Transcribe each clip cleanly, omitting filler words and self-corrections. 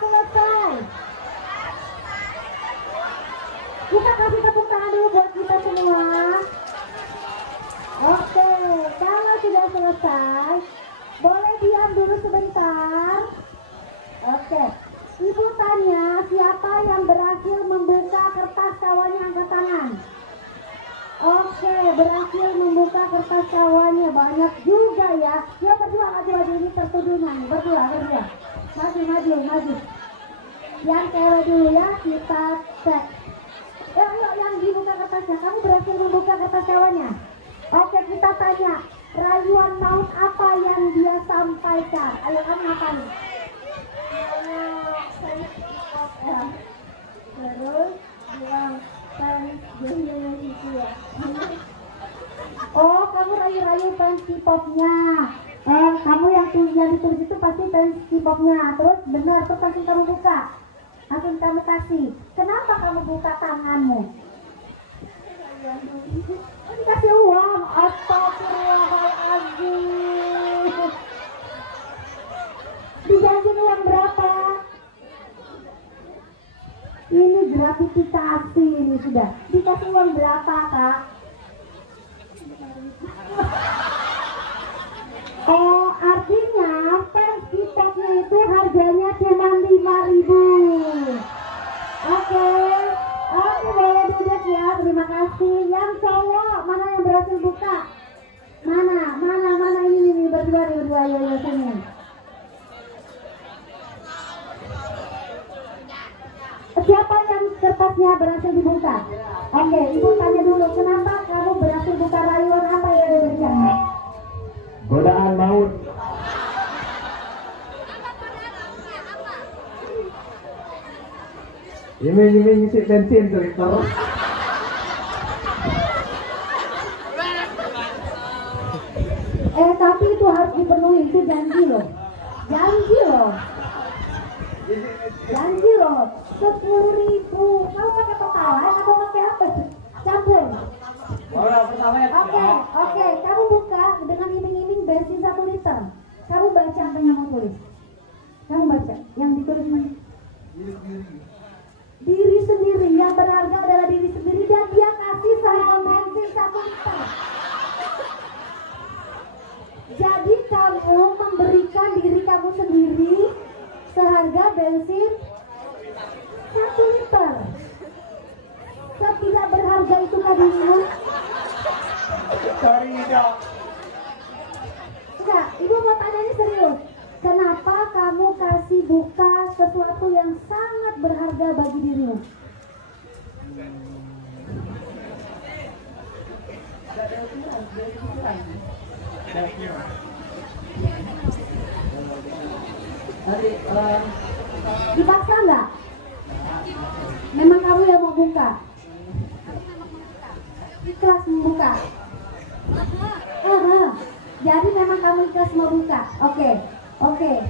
selesai. Kita kasih tepuk tangan dulu buat kita semua. Oke, kalau sudah selesai, boleh diam dulu sebentar. Oke, Ibu tanya siapa yang berhasil membuka kertas kawannya, angkat tangan. Oke, berhasil membuka kertas kawannya, banyak juga ya. Ya berdua, maju ini tertuduhan, berdua. Maju. Yang cewek dulu ya, kita cek. Yuk, yang dibuka kertasnya, kamu berhasil membuka kertas kawannya. Oke, kita tanya, rayuan maut apa yang dia sampaikan? Ayo kamu ngapain? Terus bilang fans itu ya. Oh, kamu rayu-rayu fans K-popnya. Kamu yang ditulis itu pasti fans K-popnya. Terus benar, terus langsung kamu buka. Langsung kamu kasih. Kenapa kamu buka tanganmu? Oh, dikasih uang. Astagfirullahaladzim. Dijanjiin uang berapa? Ini gratifikasi ini sudah. Dikasih uang berapa, Kak? Oh, artinya fans K-popnya itu harganya cuma 5.000. Oke, boleh duduk ya. Terima kasih. Yang cowok mana yang berhasil buka? Mana ini berdua ya sini. Siapa yang kertasnya berhasil dibuka? Oke, Ibu tanya dulu, kenapa kamu berhasil buka rayuan apa yang diberikan? Godaan maut. Ini ngisi bensin Twitter. Tapi itu harus dipenuhi, itu janji loh. 10.000. Kamu pakai pertalite atau pakai apa? Campur. Oke, kamu buka dengan iming-iming bensin 1 liter. Kamu baca apa yang mau tulis? Kamu baca yang ditulis mana? Diri sendiri, yang berharga adalah diri sendiri, dan dia kasih seharga bensin 1 liter. Jadi kamu memberikan diri kamu sendiri seharga bensin 1 liter. Tidak berharga itu kan dirimu? Sorry dok. Enggak, Ibu mau tanya ini serius. Kenapa kamu kasih buka sesuatu yang sangat berharga bagi dirimu? Dipaksa enggak? Memang kamu yang mau buka? Ikhlas membuka? Jadi memang kamu ikhlas mau buka? Oke.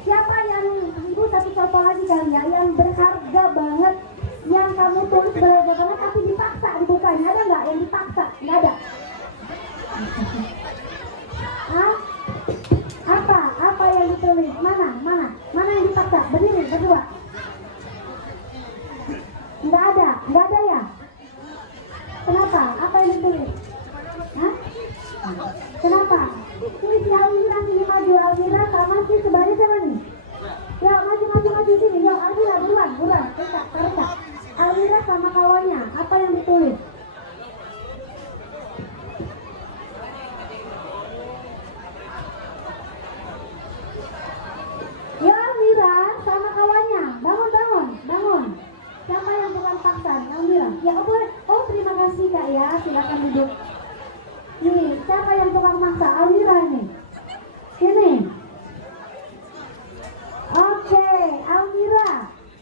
Siapa yang Ibu satu contoh lagi kali ya, yang berharga banget, yang kamu tulis berharga banget tapi dipaksa dibukanya, ada nggak yang dipaksa? Nggak ada. Apa yang ditulis? Mana yang dipaksa? Berdiri berdua. Nggak ada ya? Kenapa? Apa yang ditulis? Kenapa? Ini si Almira ini maju, Almira sama si sebaliknya sama nih. Ya maju sini, ya Almira buruan, terus. Almira sama kawannya, apa yang ditulis? Ya Almira sama kawannya, bangun. Siapa yang bukan paksa? Almira. Ya boleh. Oh terima kasih Kak ya, silakan duduk. Nih, siapa yang tukang maksa? Almira nih. Sini. Oke, Almira.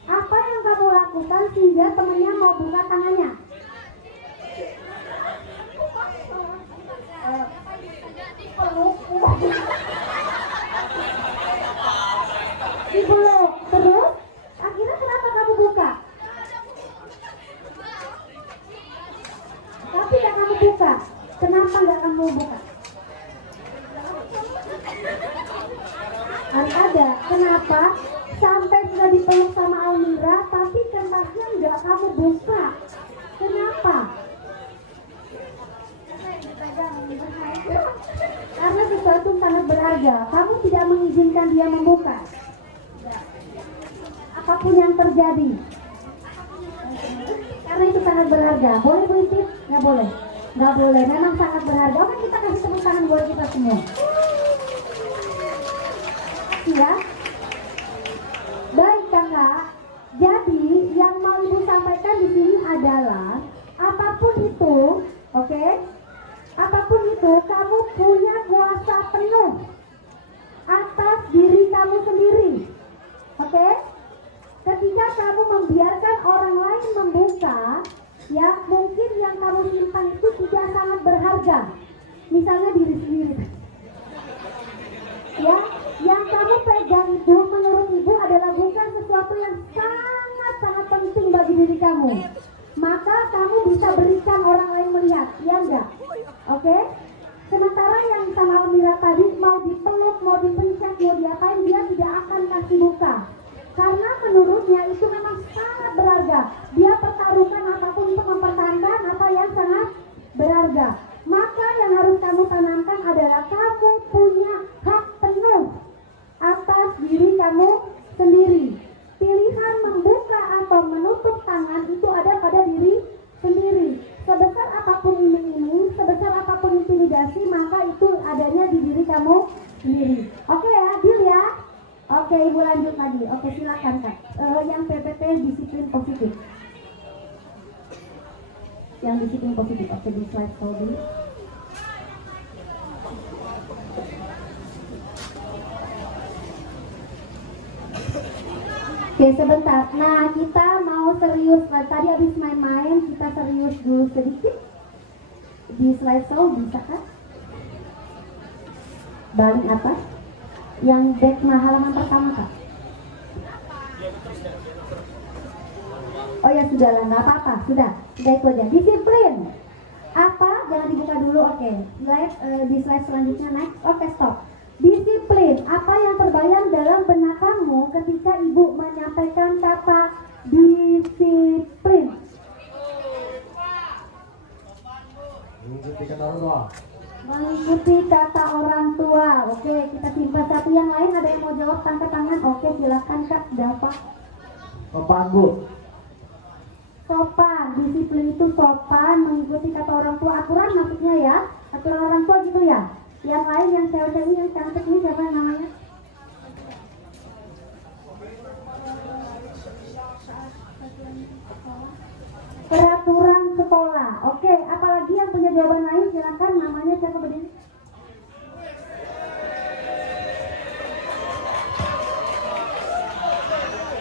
Apa yang kamu lakukan sehingga temannya mau buka tangannya? Dipeluk. Terus? Akhirnya kenapa kamu buka? Tapi gak kamu buka. Kenapa gak kamu buka? Harus ada. Kenapa? sampai sudah dipeluk sama Almira, tapi kertasnya nggak kamu buka. Kenapa? Karena sesuatu sangat berharga. Kamu tidak mengizinkan dia membuka. Apapun yang terjadi. Karena itu sangat berharga. Boleh berintip? Nggak boleh. Nggak boleh. Memang sangat berharga. Oke, kita kasih tepuk tangan buat kita semua. Ya. Baik kakak. Jadi yang mau ibu sampaikan di sini adalah apapun itu, oke? Apapun itu, kamu punya kuasa penuh atas diri kamu sendiri, oke? Ketika kamu membiarkan orang lain membuka, ya mungkin yang kamu simpan itu tidak sangat berharga. Misalnya diri sendiri. Ya, yang kamu pegang itu menurut ibu adalah bukan sesuatu yang sangat penting bagi diri kamu. Maka kamu bisa berikan orang lain melihat, ya enggak? Oke? Sementara yang sama Almira tadi mau dipeluk, mau dipencet, mau diapain, dia tidak akan kasih buka. Karena menurutnya itu memang sangat berharga. Dia pertaruhkan apapun untuk mempertahankan apa yang sangat berharga. Maka yang harus kamu tanamkan adalah kamu punya hak penuh atas diri kamu sendiri. Pilihan membuka atau menutup tangan itu ada pada diri sendiri. Sebesar apapun iming-iming, sebesar apapun intimidasi, maka itu adanya di diri kamu sendiri. Oke ya, deal ya? Oke, ibu lanjut lagi. Oke, silakan kak. Yang PPT disiplin positif. Yang disiplin positif. Oke, di slide dulu. Oke, sebentar. Nah, kita mau serius. Tadi habis main-main, kita serius dulu sedikit. Di slide show bisa kan? Baling atas. Yang back halaman pertama kak. Oh ya sudah lah, nggak apa-apa. Sudah itu aja. Disiplin. Apa? Jangan dibuka dulu. Oke. Di slide selanjutnya next. Oke, stop. Disiplin, apa yang terbayang dalam benak kamu ketika ibu menyampaikan kata disiplin? Mengikuti kata orang tua. Mengikuti kata orang tua. Oke, kita simpan satu. Yang lain ada yang mau jawab, angkat tangan. Oke, silakan kak. Dapat. Sopan bu. Sopan, disiplin itu sopan, mengikuti kata orang tua. Aturan maksudnya ya, aturan orang tua gitu ya. Yang lain yang cewek-cewek yang cantik ini siapa yang namanya? Peraturan sekolah. Oke, apalagi yang punya jawaban lain silakan. Namanya siapa berdiri?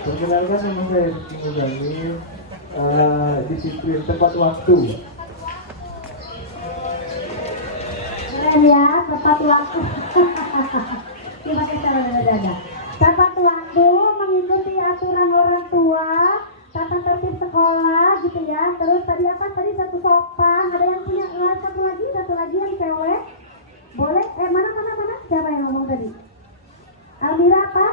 Perkenalkan nama saya Rizky Jamil. Disiplin tepat waktu. Keren ya, tepat waktu. Terima kasih dada. Tepat waktu, mengikuti aturan orang tua, tata tertib sekolah gitu ya. Terus tadi apa? Tadi satu sopan. Ada yang punya satu lagi yang cewek. Boleh? Mana? Siapa yang ngomong tadi? Almira apa?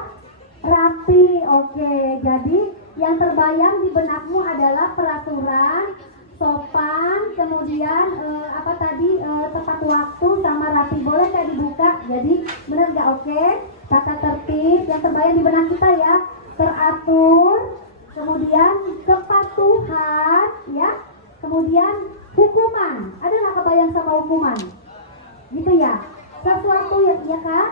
Rapi. Oke, jadi yang terbayang di benakmu adalah peraturan, sopan, kemudian apa tadi tepat waktu sama rapi. Boleh kayak dibuka? Jadi benar nggak? Oke. Tata tertib yang terbayang di benak kita ya, teratur, kemudian kepatuhan, ya, kemudian hukuman. Ada nggak kebayang sama hukuman? Gitu ya. Sesuatu ya kak.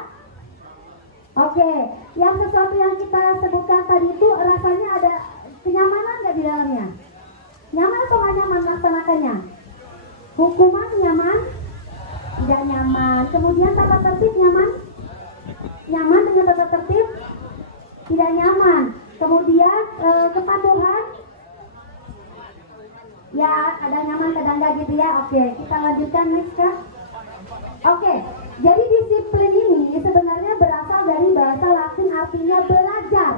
Oke, yang sesuatu yang kita sebutkan tadi itu rasanya ada kenyamanan nggak di dalamnya? Nyaman atau nggak nyaman melaksanakannya? Hukuman nyaman? Tidak nyaman. Kemudian tata tertib nyaman? Nyaman dengan tata tertib? Tidak nyaman. Kemudian kepatuhan? Ya, kadang nyaman, kadang nggak gitu ya. Oke, kita lanjutkan next kak. Oke, jadi disiplin ini sebenarnya berasal dari bahasa Latin artinya belajar.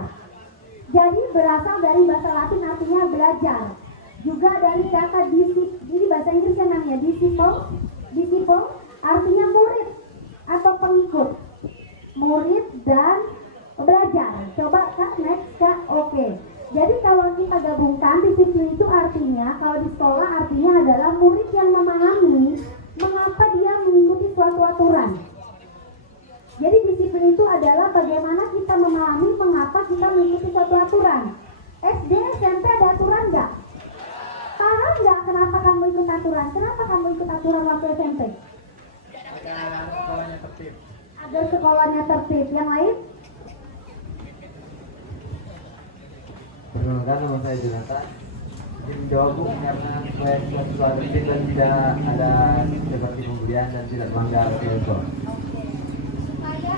Jadi berasal dari bahasa Latin artinya belajar. Juga dari kata ini bahasa Inggris yang namanya disciple artinya murid atau pengikut. Murid dan Belajar. Coba Kak, next Kak. Oke. Jadi kalau kita gabungkan disiplin itu artinya, kalau di sekolah artinya adalah murid yang memahami mengapa dia mengikuti suatu aturan. Jadi disiplin itu adalah bagaimana kita memahami mengapa kita mengikuti suatu aturan. SD, SMP ada aturan nggak? Paham nggak kenapa kamu ikut aturan? Kenapa kamu ikut aturan waktu SMP? Agar sekolahnya tertib. Agar sekolahnya tertib. Yang lain? Perkenalkan, nama saya Jonathan. Jadi menjawab Bu, karena supaya siswa tertib dan tidak ada seperti pembelian dan tidak melanggar protokol.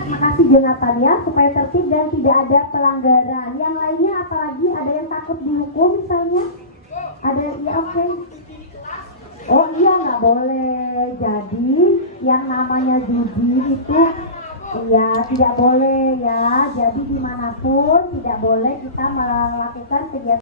Terima kasih Jonathan ya, supaya tertib dan tidak ada pelanggaran. Yang lainnya apalagi ada yang takut dihukum misalnya? Ada ya oke. Oh iya nggak boleh. Jadi yang namanya judi itu ya tidak boleh ya. Jadi dimanapun tidak boleh kita melakukan kegiatan.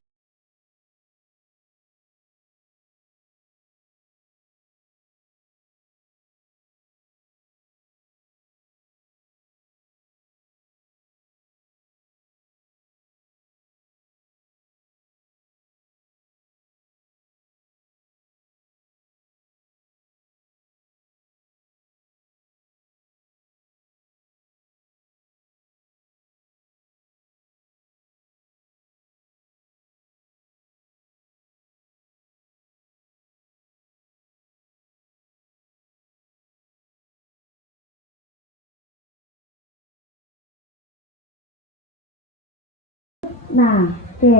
Nah, oke.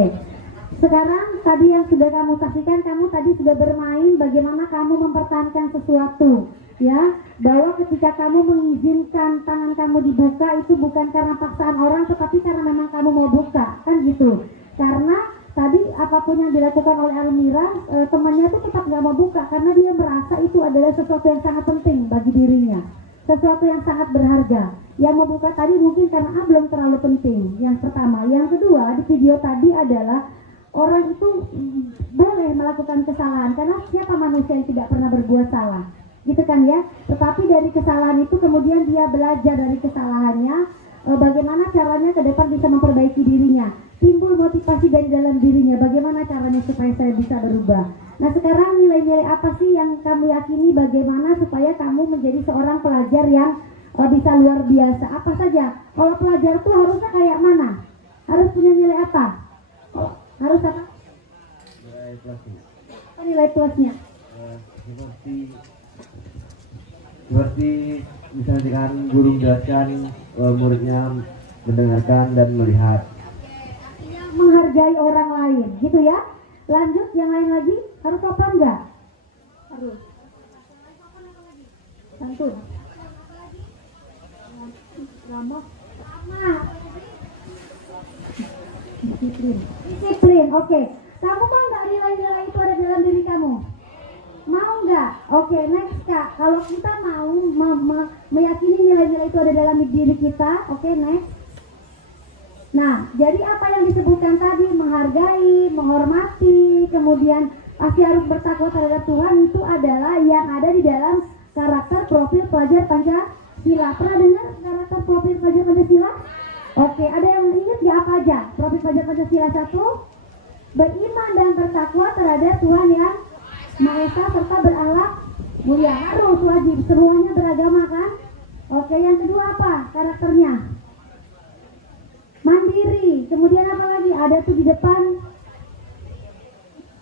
Sekarang tadi yang sudah kamu saksikan, kamu tadi sudah bermain bagaimana kamu mempertahankan sesuatu, ya. Bahwa ketika kamu mengizinkan tangan kamu dibuka itu bukan karena paksaan orang, tetapi karena memang kamu mau buka, kan gitu. Karena tadi apapun yang dilakukan oleh Almira, temannya itu tetap nggak mau buka karena dia merasa itu adalah sesuatu yang sangat penting bagi dirinya, sesuatu yang sangat berharga. Yang mau buka tadi mungkin karena belum terlalu penting. Yang pertama, yang kedua di video tadi adalah orang itu boleh melakukan kesalahan karena siapa manusia yang tidak pernah berbuat salah, gitu kan ya. Tetapi dari kesalahan itu kemudian dia belajar dari kesalahannya, bagaimana caranya ke depan bisa memperbaiki dirinya, timbul motivasi dari dalam dirinya, bagaimana caranya supaya saya bisa berubah. Nah sekarang nilai-nilai apa sih yang kamu yakini bagaimana supaya kamu menjadi seorang pelajar yang bisa luar biasa? Apa saja? Kalau pelajar tuh harusnya kayak mana? Harus punya nilai apa? Harus apa? Nilai plus. Apa nilai plusnya? Seperti misalnya dengan guru menjelaskan, muridnya mendengarkan dan melihat. Menghargai orang lain, gitu ya. Lanjut, yang lain lagi harus apa enggak? Harus. Santun. Ramah. Disiplin, oke. Kamu mau nggak nilai-nilai itu ada dalam diri kamu? Mau nggak? Oke, next Kak. Kalau kita mau meyakini nilai-nilai itu ada dalam diri kita, oke, next. Nah, jadi apa yang disebutkan tadi, menghargai, menghormati, kemudian pasti harus bertakwa terhadap Tuhan, itu adalah yang ada di dalam karakter profil pelajar Pancasila. Pernah dengar karakter profil pelajar Pancasila? Oke, ada yang ingat ya apa aja? Profil pelajar Pancasila 1, beriman dan bertakwa terhadap Tuhan yang Maha Esa serta berakhlak mulia. Harus wajib, semuanya beragama kan? Oke, yang kedua apa karakternya? Mandiri. Kemudian apa lagi? Ada tuh di depan.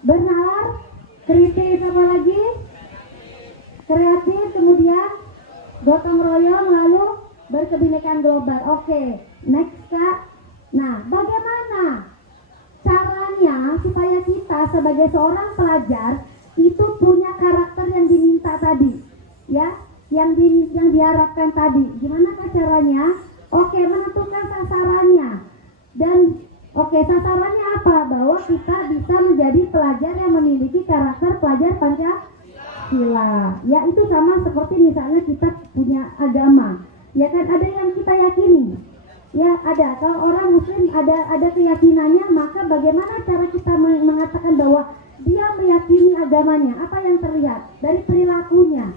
Bernalar, kritis, apa lagi? Kreatif, kemudian gotong royong, lalu berkebinekaan global. Oke, next Kak. Nah, bagaimana caranya supaya kita sebagai seorang pelajar itu punya karakter yang diminta tadi, ya, yang diharapkan tadi? Gimana Kak caranya? Oke, menentukan sasarannya. Dan oke, sasarannya apa? Bahwa kita bisa menjadi pelajar yang memiliki karakter pelajar Pancasila. Ya, itu sama seperti misalnya kita punya agama. Ya kan, ada yang kita yakini. Ya, ada. Kalau orang muslim ada keyakinannya, maka bagaimana cara kita mengatakan bahwa dia meyakini agamanya? Apa yang terlihat? Dari perilakunya.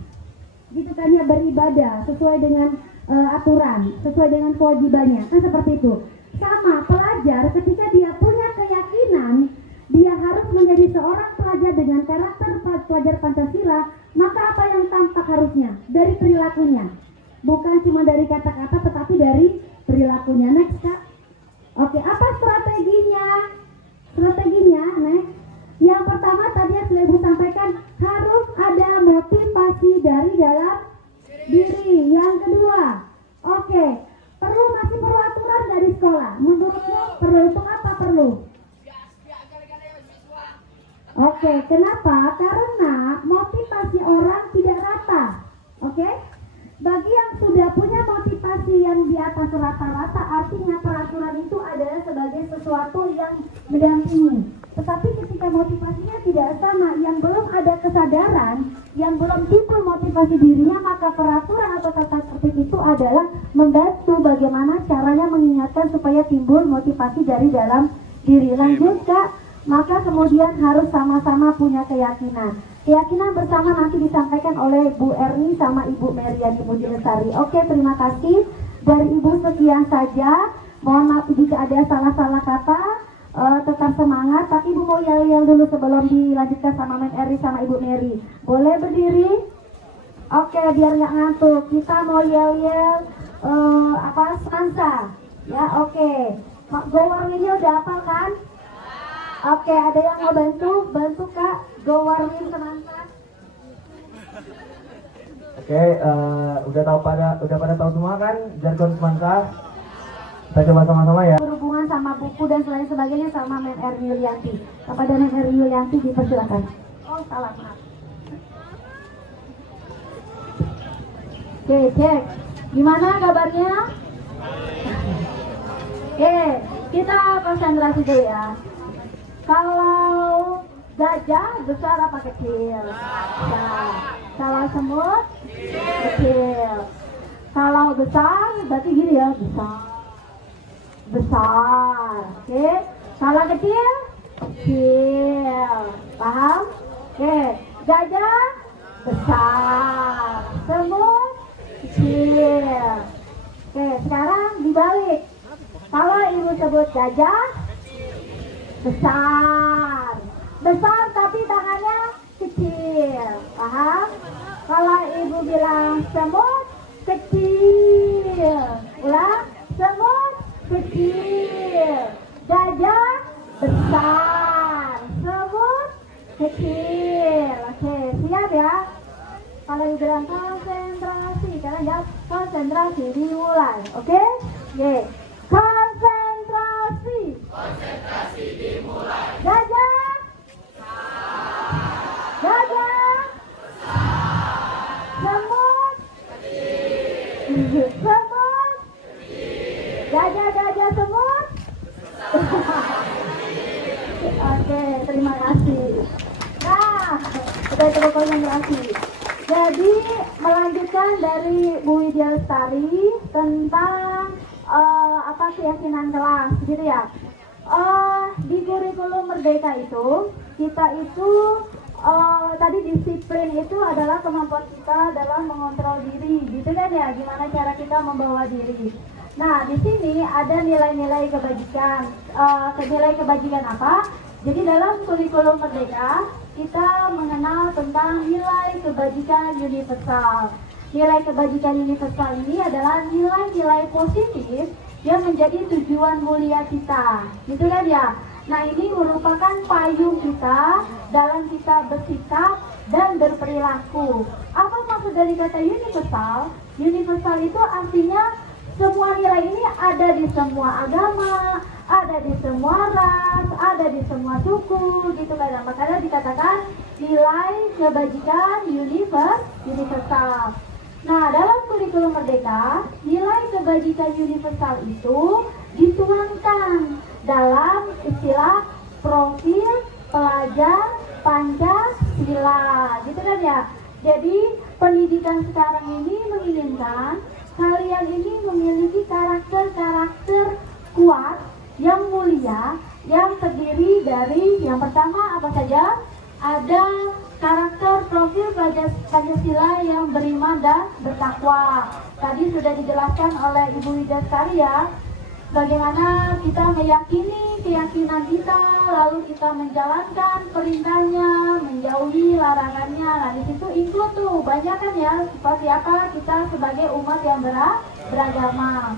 Gitu kan ya, beribadah sesuai dengan aturan, sesuai dengan kewajibannya, kan seperti itu. Sama pelajar ketika dia punya keyakinan dia harus menjadi seorang pelajar dengan karakter pelajar Pancasila, maka apa yang tampak harusnya dari perilakunya, bukan cuma dari kata-kata tetapi dari perilakunya. Next Kak. Oke, apa strateginya? Strateginya, next. Yang pertama tadi yang sudah Ibu sampaikan, harus ada motivasi dari dalam diri. Yang kedua, oke, masih perlu aturan dari sekolah. Menurutmu perlu untuk apa perlu? Oke, kenapa? Karena motivasi orang tidak rata. Oke? Bagi yang sudah punya motivasi yang di atas rata-rata, artinya peraturan itu adalah sebagai sesuatu yang mendampingi. Tetapi ketika motivasinya tidak sama, yang belum ada kesadaran, yang belum timbul motivasi dirinya, maka peraturan atau tata tertib itu adalah membantu bagaimana caranya mengingatkan supaya timbul motivasi dari dalam diri. Lanjut Kak, maka kemudian harus sama-sama punya keyakinan. Keyakinan bersama nanti disampaikan oleh Bu Erni sama Ibu Meriani Mujilestari. Oke, terima kasih. Dari Ibu sekian saja. Mohon maaf jika ada salah-salah kata. Tetap semangat. Tapi Ibu mau yel-yel dulu sebelum dilanjutkan sama Men Erni sama Ibu Meri. Boleh berdiri? Oke, biar nggak ngantuk. Kita mau yel-yel semansa. Ya, oke. Go warmingnya udah hafal kan? Oke, ada yang mau bantu Kak, go warming teman-teman. Oke, udah pada tahu semua kan jargon semansa? Kita coba sama-sama ya. Berhubungan sama buku dan selain sebagainya sama Men Erni Yulianti. Kepada Men Erni Yulianti dipersilakan. Oh, salah, maaf. Oke, cek. Gimana kabarnya? Oke, kita konsentrasi dulu ya. Kalau gajah besar apa kecil? Besar. Kalau semut kecil. Kalau besar berarti gini ya, besar. Oke. Kalau kecil kecil. Paham? Oke. Gajah besar, semut kecil. Oke, sekarang dibalik. Kalau Ibu sebut gajah besar tapi tangannya kecil, paham? Kalau Ibu bilang semut kecil, ulang, semut kecil, gajah besar, semut kecil. Oke, siap ya? Kalau Ibu bilang konsentrasi, kalian jawab konsentrasi, dimulai. Oke? Oke. Konsentrasi dimulai. Gajah semut semut gajah semut. Oke, terima kasih. Nah, kita coba konsentrasi. Jadi melanjutkan dari Bu Widya Lestari tentang keyakinan kelas, gitu ya. Di kurikulum Merdeka itu kita itu tadi disiplin itu adalah kemampuan kita dalam mengontrol diri, gitu kan ya, gimana cara kita membawa diri. Nah, di sini ada nilai-nilai kebajikan. Nilai kebajikan apa? Jadi dalam kurikulum Merdeka kita mengenal tentang nilai kebajikan universal. Nilai kebajikan universal ini adalah nilai-nilai positif yang menjadi tujuan mulia kita, gitu kan ya. Nah, ini merupakan payung kita dalam kita bersikap dan berperilaku. Apa maksud dari kata universal? Universal itu artinya semua nilai ini ada di semua agama, ada di semua ras, ada di semua suku, gitu kan. Makanya dikatakan nilai kebajikan universal. Nah, dalam kurikulum Merdeka, nilai kebajikan universal itu dituangkan dalam istilah profil pelajar Pancasila, gitu kan ya. Jadi pendidikan sekarang ini menginginkan kalian ini memiliki karakter-karakter kuat, yang mulia, yang terdiri dari yang pertama apa saja? Ada karakter profil pelajar Pancasila yang beriman dan bertakwa. tadi sudah dijelaskan oleh Ibu Wida sekalian, bagaimana kita meyakini keyakinan kita, lalu kita menjalankan perintahnya, menjauhi larangannya. Nah, di situ include tuh banyak kan ya, seperti apa kita sebagai umat yang beragama.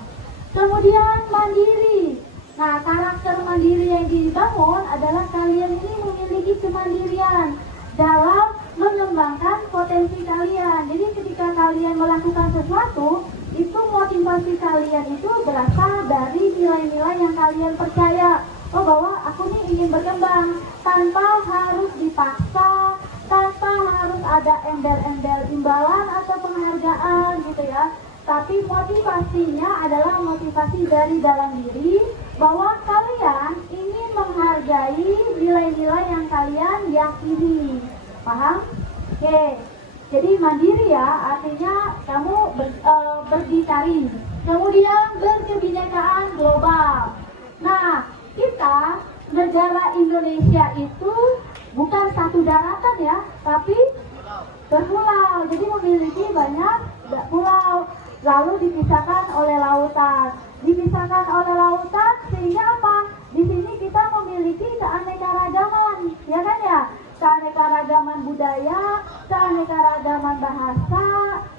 Kemudian mandiri. Nah, karakter mandiri yang dibangun adalah kalian ini memiliki kemandirian dalam mengembangkan potensi kalian. Jadi ketika kalian melakukan sesuatu, itu motivasi kalian itu berasal dari nilai-nilai yang kalian percaya. Oh, bahwa aku nih ingin berkembang tanpa harus dipaksa, tanpa harus ada embel-embel imbalan atau penghargaan gitu ya. Tapi motivasinya adalah motivasi dari dalam diri, bahwa kalian ingin menghargai nilai-nilai yang kalian yakini. Paham? Oke. Jadi mandiri ya, artinya kamu berdikari. Kemudian berkebinekaan global. Nah, kita negara Indonesia itu bukan satu daratan ya, tapi berpulau. Jadi memiliki banyak pulau, lalu dipisahkan oleh lautan. Dipisahkan oleh lautan sehingga apa? Di sini kita memiliki keanekaragaman, ya kan ya? Keanekaragaman budaya, keanekaragaman bahasa,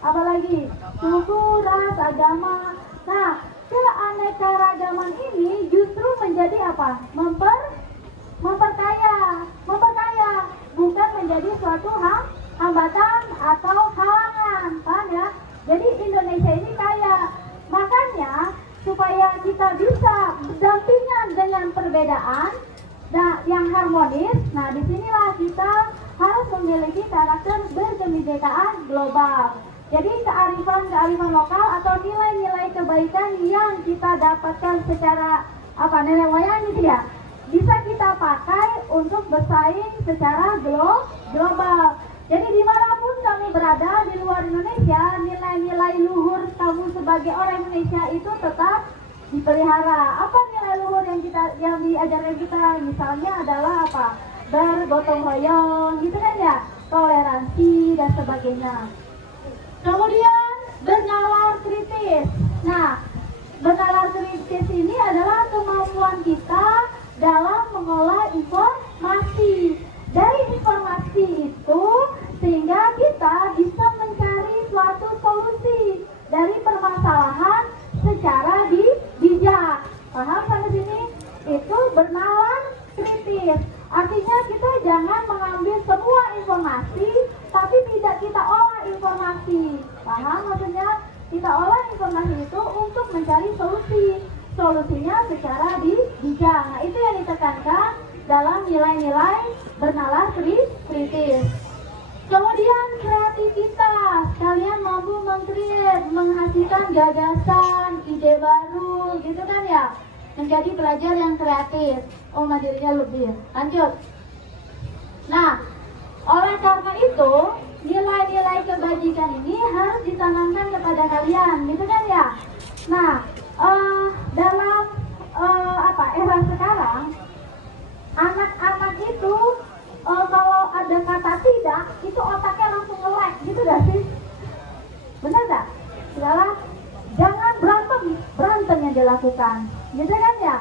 apalagi suku, ras, agama. Nah, keanekaragaman ini justru menjadi apa? Memperkaya, bukan menjadi suatu hambatan atau halangan, paham ya? Jadi Indonesia ini kaya, makanya supaya kita bisa berdampingan dengan perbedaan, nah, yang harmonis. Nah, disinilah kita harus memiliki karakter berkebinekaan global. Jadi kearifan lokal atau nilai-nilai kebaikan yang kita dapatkan secara nenek moyang gitu ya, bisa kita pakai untuk bersaing secara global. Jadi dimanapun kamu berada di luar Indonesia, nilai-nilai luhur kamu sebagai orang Indonesia itu tetap dipelihara. Apa nilai luhur yang diajarkan kita? Misalnya adalah apa? Bergotong royong, gitu kan ya? Toleransi dan sebagainya. Kemudian bernalar kritis. Nah, bernalar kritis ini adalah kemampuan kita dalam mengolah informasi. Dari informasi itu sehingga kita bisa mencari suatu solusi dari permasalahan secara bijak. Paham sampai sini? Itu bernalar kritis. Artinya kita jangan mengambil semua informasi tapi tidak kita olah informasi. Paham maksudnya? Kita olah informasi itu untuk mencari solusi. Solusinya secara bijak. Nah, itu yang ditekankan dalam nilai-nilai bernalar kritis. Kemudian kreativitas. Kalian mampu mengkreat, menghasilkan gagasan, ide baru, gitu kan ya? Menjadi pelajar yang kreatif. Oh, mandirinya lebih. Lanjut. Nah, oleh karena itu, nilai-nilai kebajikan ini harus ditanamkan kepada kalian, gitu kan ya? Nah, dalam era sekarang, anak-anak itu kalau ada kata tidak, itu otaknya langsung nge-lag, gitu gak sih? Benar gak? Sekarang jangan berantem yang dilakukan, gitu kan ya?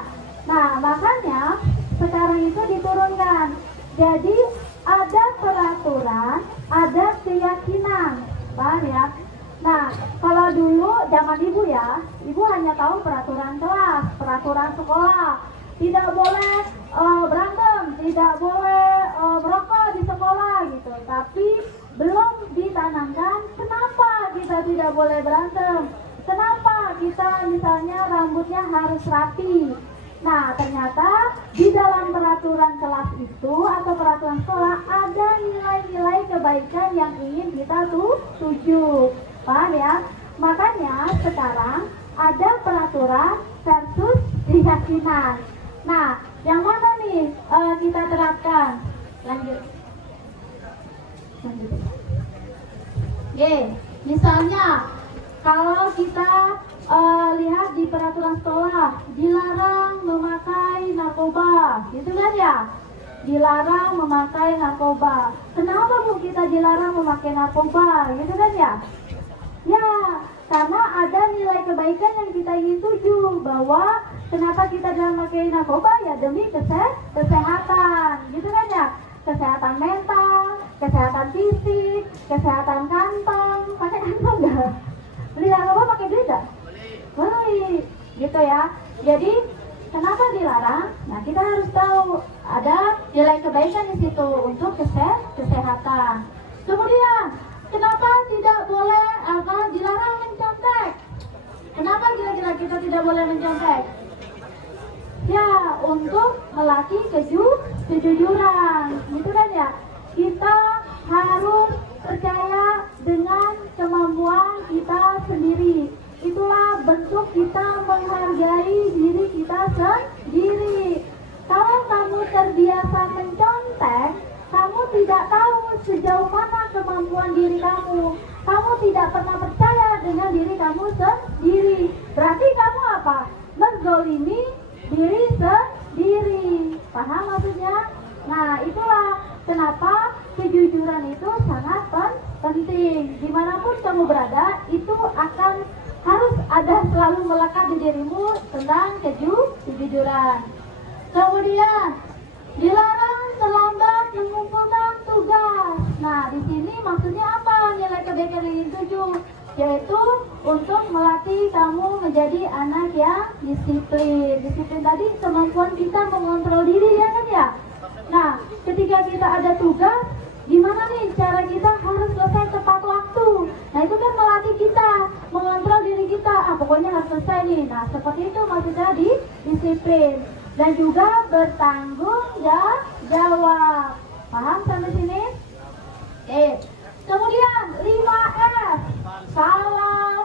Nah, makanya sekarang itu diturunkan. Jadi ada peraturan, ada keyakinan, paham ya? Nah, kalau dulu zaman ibu ya, ibu hanya tahu peraturan kelas, peraturan sekolah. Tidak boleh berantem, tidak boleh merokok di sekolah gitu. Tapi belum ditanamkan kenapa kita tidak boleh berantem. Kenapa kita misalnya rambutnya harus rapi. Nah, ternyata di dalam peraturan kelas itu atau peraturan sekolah ada nilai-nilai kebaikan yang ingin kita tuju. Paham ya? Makanya sekarang ada peraturan versus keyakinan. Nah, yang mana nih kita terapkan? Lanjut. Misalnya kalau kita lihat di peraturan sekolah, dilarang memakai narkoba, gitu kan ya? Dilarang memakai narkoba. Kenapa Bu kita dilarang memakai narkoba, gitu kan ya? Ya, Karena ada nilai kebaikan yang kita ingin tuju, bahwa kenapa kita jangan pakai narkoba, ya demi kesehatan, gitu kan ya? Kesehatan mental, kesehatan fisik, kesehatan kantong. Pakai kantong nggak? Beli narkoba pakai duit nggak? Boleh, gitu ya. Jadi kenapa dilarang? Nah, kita harus tahu ada nilai kebaikan di situ untuk kesehatan. Kemudian, kenapa tidak boleh dilarang mencontek? Kenapa kira-kira kita tidak boleh mencontek? Ya, untuk melatih kejujuran, gitu kan ya? Kita harus percaya dengan kemampuan kita sendiri. Itulah bentuk kita menghargai diri kita sendiri. Kalau kamu terbiasa mencontek, kamu tidak tahu sejauh mana kemampuan diri kamu. Kamu tidak pernah percaya dengan diri kamu sendiri. Berarti kamu apa? Menzolimi diri sendiri. Paham maksudnya? Nah, itulah kenapa kejujuran itu sangat penting. Dimanapun kamu berada, itu akan harus ada selalu melekat di dirimu tentang kejujuran. Kemudian dilarang terlambat mengumpulkan tugas. Nah, di sini maksudnya apa nilai kebaikan yang dituju? Yaitu untuk melatih kamu menjadi anak yang disiplin. Disiplin tadi kemampuan kita mengontrol diri, ya kan ya? Nah, ketika kita ada tugas, gimana nih cara kita harus selesai tepat waktu? Nah, itu kan melatih kita mengontrol diri kita. Pokoknya harus selesai nih. Nah, seperti itu maksudnya di disiplin. Dan juga bertanggung jawab. Paham sampai sini? Oke. Kemudian 5S. Salam,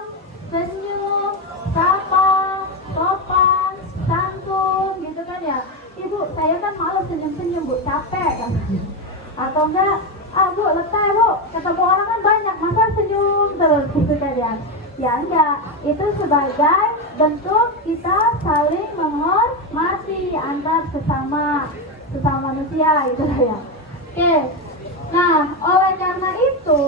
senyum, sapa, sopan, santun, gitu kan ya? Ibu, saya kan malu senyum-senyum, Bu, capek kan? Atau enggak, Bu, letih, Bu, ketemu orang kan banyak, masa senyum terus, gitu kan ya? Ya enggak, itu sebagai bentuk kita saling menghormati antar sesama manusia, gitu ya. Oke, nah oleh karena itu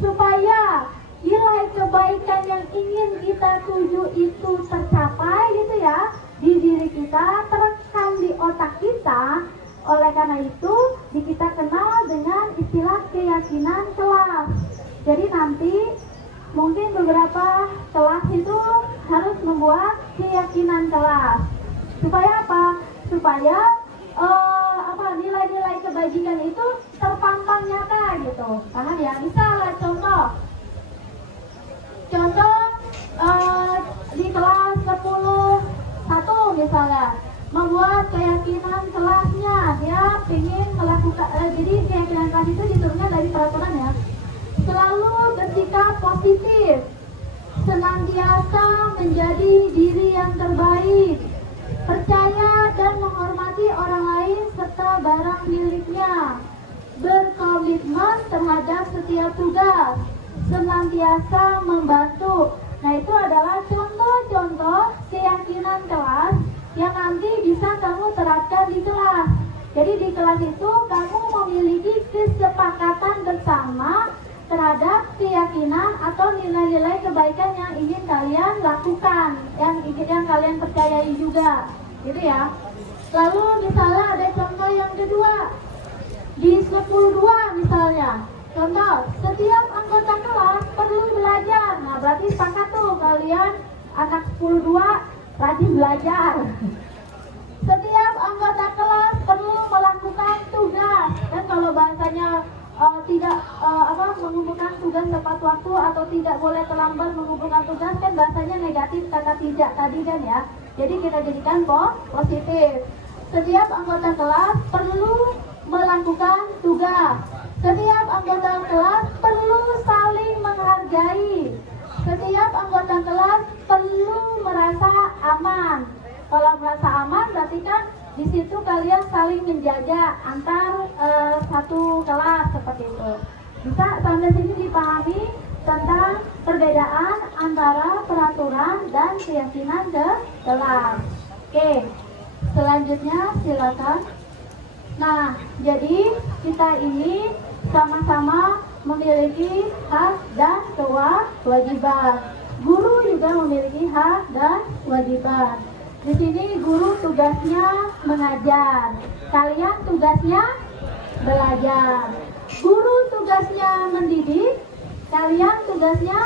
supaya nilai kebaikan yang ingin kita tuju itu tercapai, gitu ya, di diri kita, terekam di otak kita. Oleh karena itu kita kenal dengan istilah keyakinan kelas. Jadi nanti mungkin beberapa kelas itu harus membuat keyakinan kelas. Supaya apa? Supaya nilai-nilai kebajikan itu terpampang nyata, gitu. Paham ya? Misalnya contoh di kelas 10-1 misalnya, membuat keyakinan kelasnya, dia ingin melakukan, jadi keyakinan kelas itu diturunkan dari peraturan ya. Selalu bersikap positif, senantiasa menjadi diri yang terbaik, percaya dan menghormati orang lain serta barang miliknya, berkomitmen terhadap setiap tugas, senantiasa membantu. Nah, itu adalah contoh-contoh keyakinan kelas yang nanti bisa kamu terapkan di kelas. Jadi di kelas itu kamu memiliki kesepakatan bersama terhadap keyakinan atau nilai-nilai kebaikan yang ingin kalian lakukan, yang kalian percayai juga, gitu ya. Lalu misalnya ada contoh yang kedua, di 10-2 misalnya, contoh, setiap anggota kelas perlu belajar. Nah, berarti sepakat tuh kalian anak 10-2 rajin belajar. Setiap anggota kelas perlu melakukan tugas. Dan kalau bahasanya tidak mengumpulkan tugas tepat waktu atau tidak boleh terlambat mengumpulkan tugas, kan bahasanya negatif, kata tidak tadi kan ya. Jadi kita jadikan positif. Setiap anggota kelas perlu melakukan tugas. Setiap anggota kelas perlu saling menghargai. Setiap anggota kelas perlu merasa aman. Kalau merasa aman berarti kan di situ kalian saling menjaga antar satu kelas, seperti itu. Bisa sampai sini dipahami tentang perbedaan antara peraturan dan keyakinan kelas. Oke, selanjutnya silakan. Nah, jadi kita ini sama-sama memiliki hak dan kewajiban. Guru juga memiliki hak dan kewajiban. Di sini guru tugasnya mengajar, kalian tugasnya belajar. Guru tugasnya mendidik, kalian tugasnya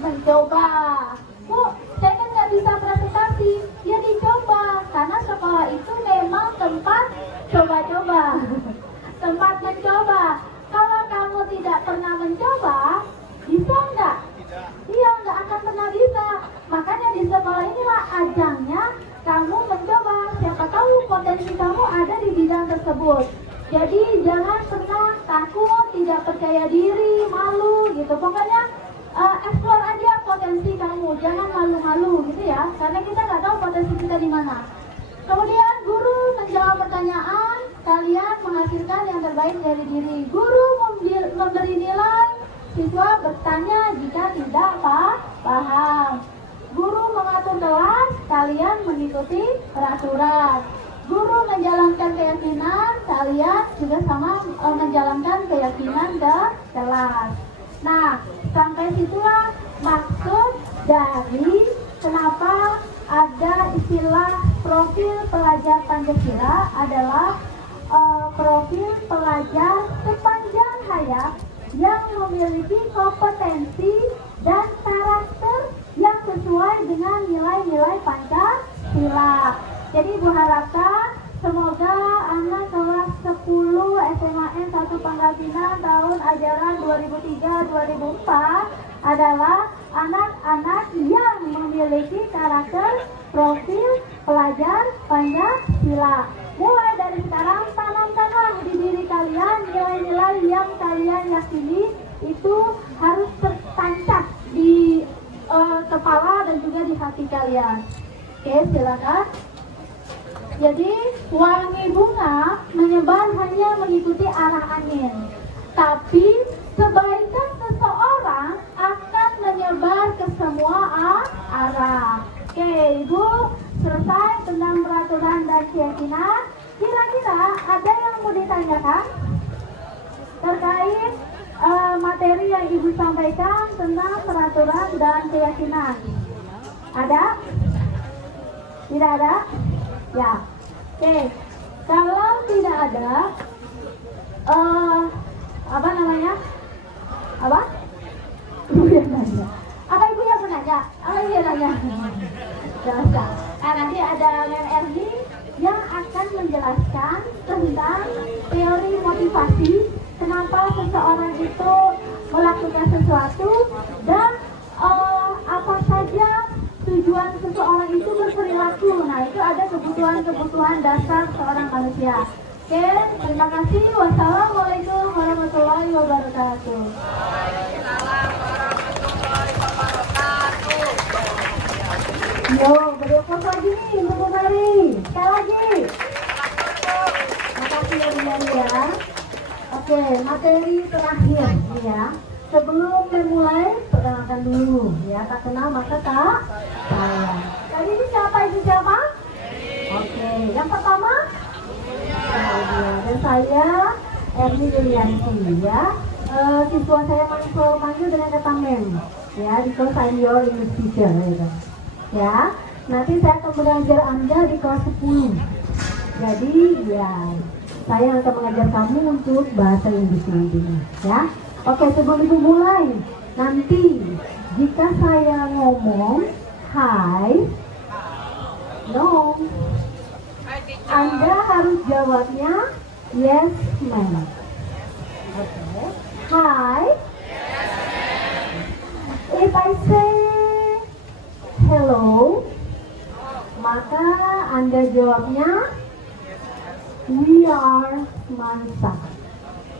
mencoba. Bu, saya kan nggak bisa presentasi, ya dicoba. Karena sekolah itu memang tempat coba-coba, tempat mencoba. Kalau kamu tidak pernah mencoba, bisa nggak? Iya, nggak akan pernah bisa. Makanya di sekolah inilah ajangnya kamu mencoba. Siapa tahu potensi kamu ada di bidang tersebut. Jadi jangan pernah takut, tidak percaya diri, malu gitu. Pokoknya explore aja potensi kamu. Jangan malu-malu gitu ya. Karena kita nggak tahu potensi kita di mana. Kemudian guru menjawab pertanyaan, kalian menghasilkan yang terbaik dari diri. Guru memberi nilai, siswa bertanya jika tidak paham. Guru mengatur kelas, kalian mengikuti peraturan. Guru menjalankan keyakinan, kalian juga sama menjalankan keyakinan ke kelas. Nah, sampai situlah maksud dari kenapa ada istilah profil pelajar Pancasila adalah profil pelajar sepanjang hayat yang memiliki kompetensi dan karakter yang sesuai dengan nilai-nilai Pancasila. Jadi Ibu harapkan semoga anak kelas 10 SMAN 1 Pangkalpinang tahun ajaran 2003-2004 adalah anak-anak yang memiliki karakter profil pelajar Pancasila. Mulai dari sekarang tanamkanlah di diri kalian nilai-nilai yang kalian yakini itu harus tertancap di kepala dan juga di hati kalian. Oke, silakan. Jadi wangi bunga menyebar hanya mengikuti arah angin, tapi kebaikan seseorang akan menyebar ke semua arah. Oke, Ibu selesai tentang peraturan dan keyakinan. Kira-kira ada yang mau ditanyakan terkait materi yang Ibu sampaikan tentang peraturan dan keyakinan? Ada? Tidak ada? Ya. Oke. Kalau tidak ada, apa namanya? Apa? Ibu yang nanya. Apa Ibu yang menanya? Apa Ibu yang nanya? Jelaskan. Nah, nanti ada Mem Erni yang akan menjelaskan tentang teori motivasi, kenapa seseorang itu melakukan sesuatu dan apa saja tujuan seseorang itu berperilaku. Nah, itu ada kebutuhan-kebutuhan dasar seorang manusia. Oke, terima kasih. Wassalamualaikum warahmatullahi wabarakatuh. Yo, berdoa lagi nih, Ibu Mari. Sekali lagi. Makasih ya, Bu Mari ya. Oke, materi terakhir nih ya. Sebelum memulai, perkenalkan dulu ya. Tak kenal maka tak sayang. Jadi ini siapa? Itu siapa? Oke, yang pertama dan saya Erni Yulianti ya. Siswa saya manggil dengan kata Mem ya, because I'm your English teacher gitu. Ya, nanti saya akan mengajar Anda di kelas 10. Jadi ya, saya akan mengajar kamu untuk bahasa Inggris nanti ya. Oke, sebelum Ibu mulai, nanti jika saya ngomong hi, no, Anda harus jawabnya yes ma'am. Oke, hi. If I say hello, maka Anda jawabnya we are Mansa.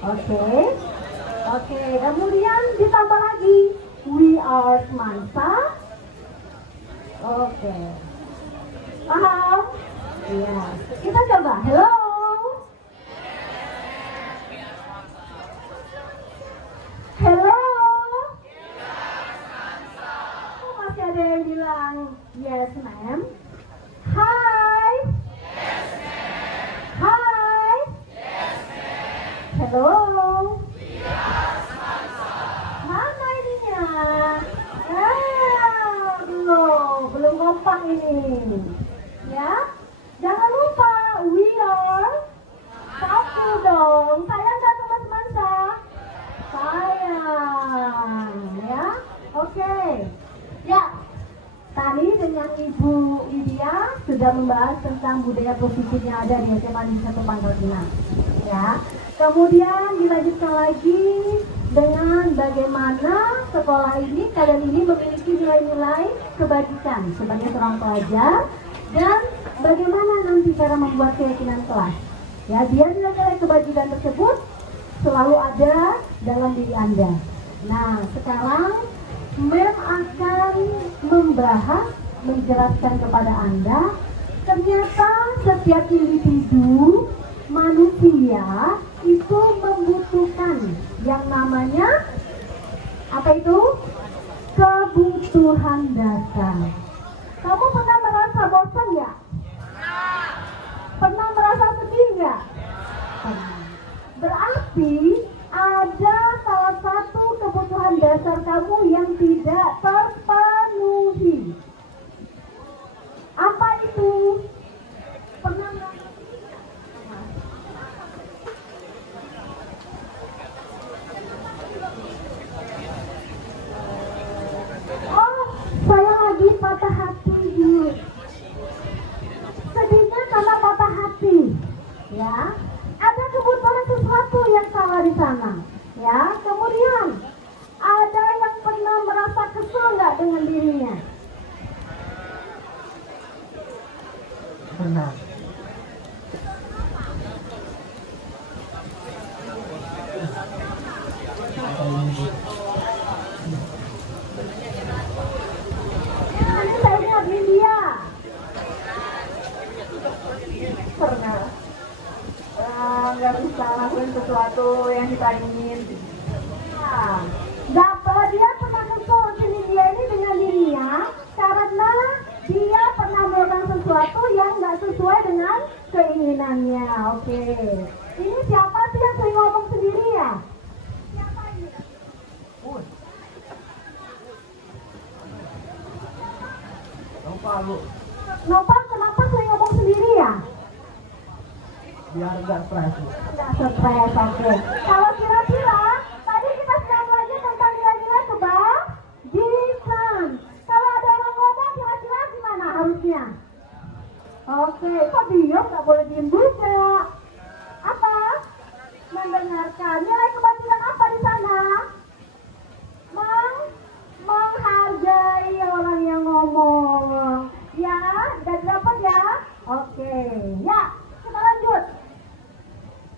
Oke. Oke, kemudian ditambah lagi we are Mansa. Oke. Paham? Iya. Kita coba. Hello. Hello. Oh, masih ada yang bilang yes ma'am. Hi. Yes ma'am. Hi. Yes ma'am. Hello. tidak membahas tentang budaya positif yang ada di SMA di Satu Pangkal Pinang. Ya. Kemudian dilanjutkan lagi dengan bagaimana sekolah ini, kalian ini memiliki nilai-nilai kebajikan sebagai seorang pelajar dan bagaimana nanti cara membuat keyakinan kelas. Ya, biar nilai-nilai kebajikan tersebut selalu ada dalam diri Anda. Nah, sekarang Mem akan membahas, menjelaskan kepada Anda, ternyata setiap individu manusia itu membutuhkan yang namanya apa itu? Kebutuhan dasar. Kamu pernah merasa bosan ya? Pernah merasa sedih nggak? Berarti ada salah satu kebutuhan dasar kamu yang tidak terpenuhi. Apa itu? Pernah merasa saya lagi patah hati dulu. Sedihnya karena patah hati. Ya, ada kebutuhan sesuatu yang salah di sana. Ya, kemudian ada yang pernah merasa kesel nggak dengan dirinya? Pernah. Ini saya lihat India. Pernah. Nggak bisa lakuin sesuatu yang kita ingin. Dapat dia pernah kesel dia ini dengan dirinya karena dia pernah melakukan sesuatu yang nggak sesuai dengan keinginannya. Oke. Ini siapa sih yang sering ngomong sendiri ya? Siapa ini? Nopal kenapa sering ngomong sendiri ya? Biar nggak stres. Nggak stres, oke. Kalau kira-kira tadi kita sedang belajar tentang nilai-nilai kebajikan. Kalau ada orang ngomong kira-kira gimana harusnya? Oke, kok diam? Nggak boleh diem juga. Apa? Mendengarkan. Nilai kebajikan apa di sana? Menghargai orang yang ngomong. Ya, udah dapat ya? Oke, ya. Kita lanjut.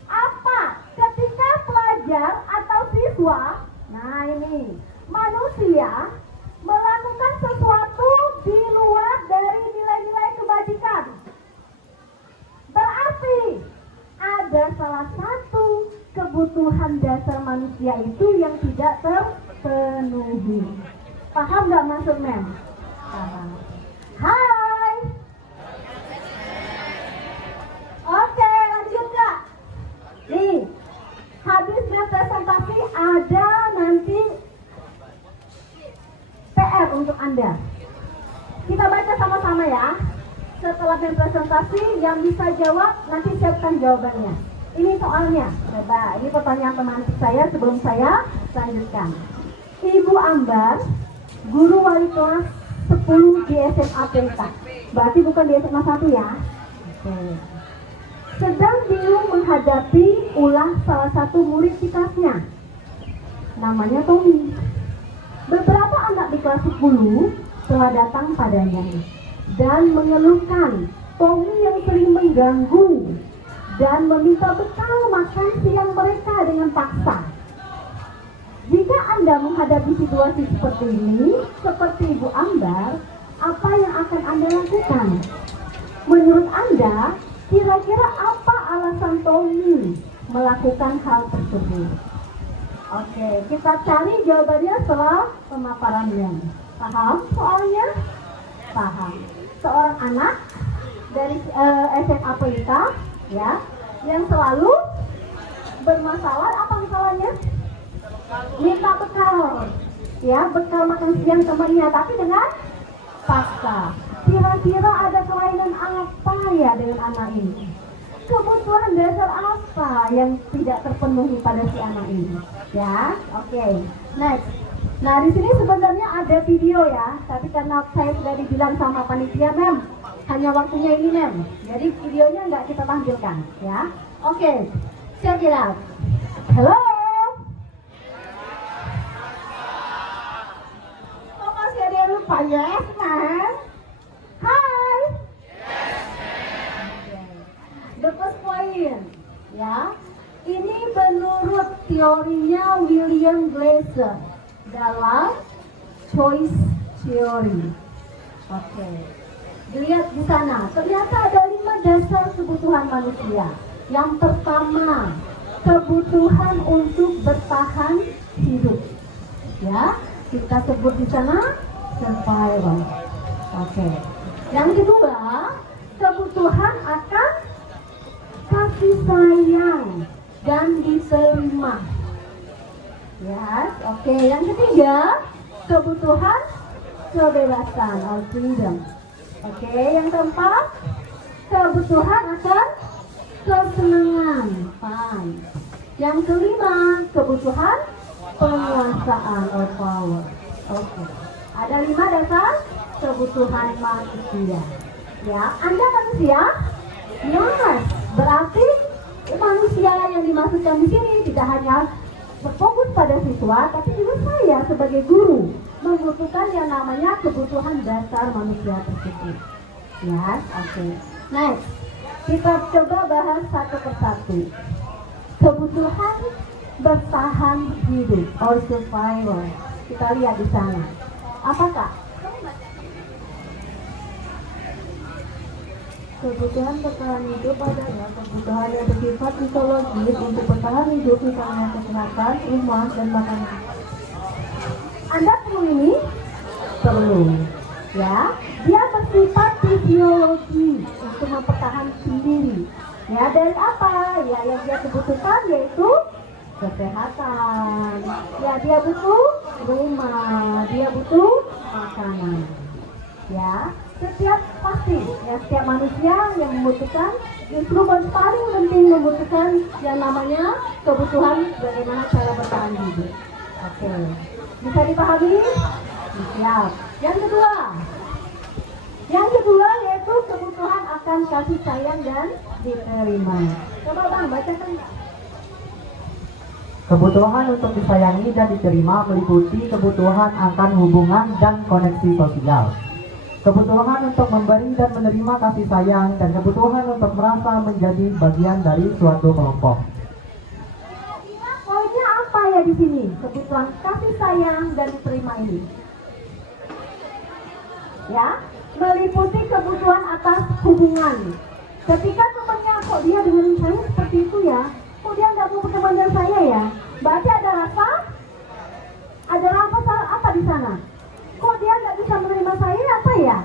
Apa ketika pelajar atau siswa, nah ini, manusia melakukan sesuatu di luar dari nilai-nilai kebajikan, berarti ada salah satu kebutuhan dasar manusia itu yang tidak terpenuhi. Paham nggak maksud Mem? Paham. Hai. Oke, lanjut Kak. Nih, habis presentasi ada nanti PR untuk Anda. Kita baca sama-sama ya. Setelah presentasi yang bisa jawab, nanti siapkan jawabannya. Ini soalnya, coba, ini pertanyaan teman saya sebelum saya lanjutkan. Ibu Ambar, guru wali kelas 10 di SMA Pelita. Berarti bukan di SMA 1 ya. Oke. Sedang bingung menghadapi ulah salah satu murid di kelasnya. Namanya Tommy. Beberapa anak di kelas 10 telah datang padanya dan mengeluhkan Tommy yang sering mengganggu dan meminta bekal makan siang mereka dengan paksa. Jika Anda menghadapi situasi seperti ini, seperti Ibu Ambar, apa yang akan Anda lakukan? Menurut Anda, kira-kira apa alasan Tommy melakukan hal tersebut? Oke, kita cari jawabannya setelah pemaparannya. Paham soalnya? Paham. Seorang anak dari SMA Pelita, ya, yang selalu bermasalah. Apa masalahnya? Minta bekal, ya, bekal makan siang temannya, tapi dengan paksa. Kira-kira ada kelainan apa ya dengan anak ini? Kebutuhan dasar apa yang tidak terpenuhi pada si anak ini? Ya, oke. Next. Nah, di sini sebenarnya ada video ya, tapi karena saya sudah dibilang sama panitia, Mem, hanya waktunya ini mem. Jadi videonya nggak kita tampilkan ya. Oke, check it out. Hello. Oh, masih ada yang lupa? Yes, ma'am. Hi. The first point, ya. Ini menurut teorinya William Glasser dalam choice theory. Oke. Dilihat di sana, ternyata ada 5 dasar kebutuhan manusia. Yang pertama, kebutuhan untuk bertahan hidup. Ya, kita sebut di sana survival. Oke. Yang kedua, kebutuhan akan kasih sayang dan diterima. Yes, oke. Yang ketiga, kebutuhan kebebasan or freedom. Oke, yang keempat, kebutuhan akan kesenangan, fun. Yang kelima, kebutuhan penguasaan or power. Oke. Ada 5 dasar kebutuhan manusia. Ya, Anda manusia? Yes. Berarti manusia yang dimaksudkan di sini tidak hanya berfokus pada siswa, tapi juga saya sebagai guru membutuhkan yang namanya kebutuhan dasar manusia tersebut. Yes, oke. Next, kita coba bahas satu persatu. Kebutuhan bertahan hidup or survival. Kita lihat di sana. Apakah? Kebutuhan bertahan hidup adalah kebutuhan yang bersifat fisiologis untuk bertahan hidup, misalnya kesehatan, rumah, dan makanan. Anda perlu ini? Perlu. Ya, dia bersifat fisiologi untuk mempertahankan diri. Ya, dari apa? Ya, yang dia butuhkan yaitu kesehatan. Ya, dia butuh rumah, dia butuh makanan. Ya, setiap manusia yang membutuhkan, justru paling penting membutuhkan yang namanya kebutuhan bagaimana cara bertahan hidup. Oke, bisa dipahami? Siap. Yang kedua yaitu kebutuhan akan kasih sayang dan diterima. Coba Bang, bacakan. Kebutuhan untuk disayangi dan diterima meliputi kebutuhan akan hubungan dan koneksi sosial. Kebutuhan untuk memberi dan menerima kasih sayang, dan kebutuhan untuk merasa menjadi bagian dari suatu kelompok. Poinnya apa ya di sini? Kebutuhan kasih sayang dan diterima ini. Ya, meliputi kebutuhan atas hubungan. Ketika temannya kok dia dengan saya seperti itu ya, kok dia nggak mau berteman dengan saya ya? Berarti ada rasa apa di sana? Kok dia nggak bisa menerima saya apa ya?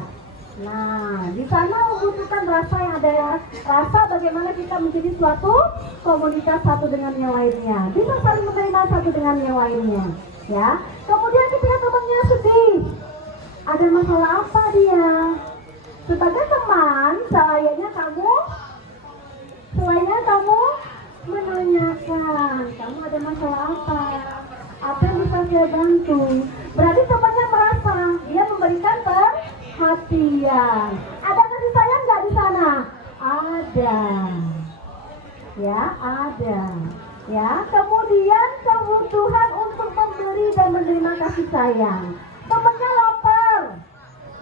Nah, di sana membutuhkan rasa yang ada rasa bagaimana kita menjadi suatu komunitas satu dengan yang lainnya, bisa saling menerima satu dengan yang lainnya. Ya, kemudian ketika temannya sedih, ada masalah apa dia? Sebagai teman, selainnya kamu menanyakan, kamu ada masalah apa? Apa yang bisa saya bantu? Berarti temannya merasa dia memberikan perhatian. Ada kasih sayang nggak di sana? Ada. Ya, ada. Ya, kemudian kebutuhan untuk memberi dan menerima kasih sayang. Temannya lapar,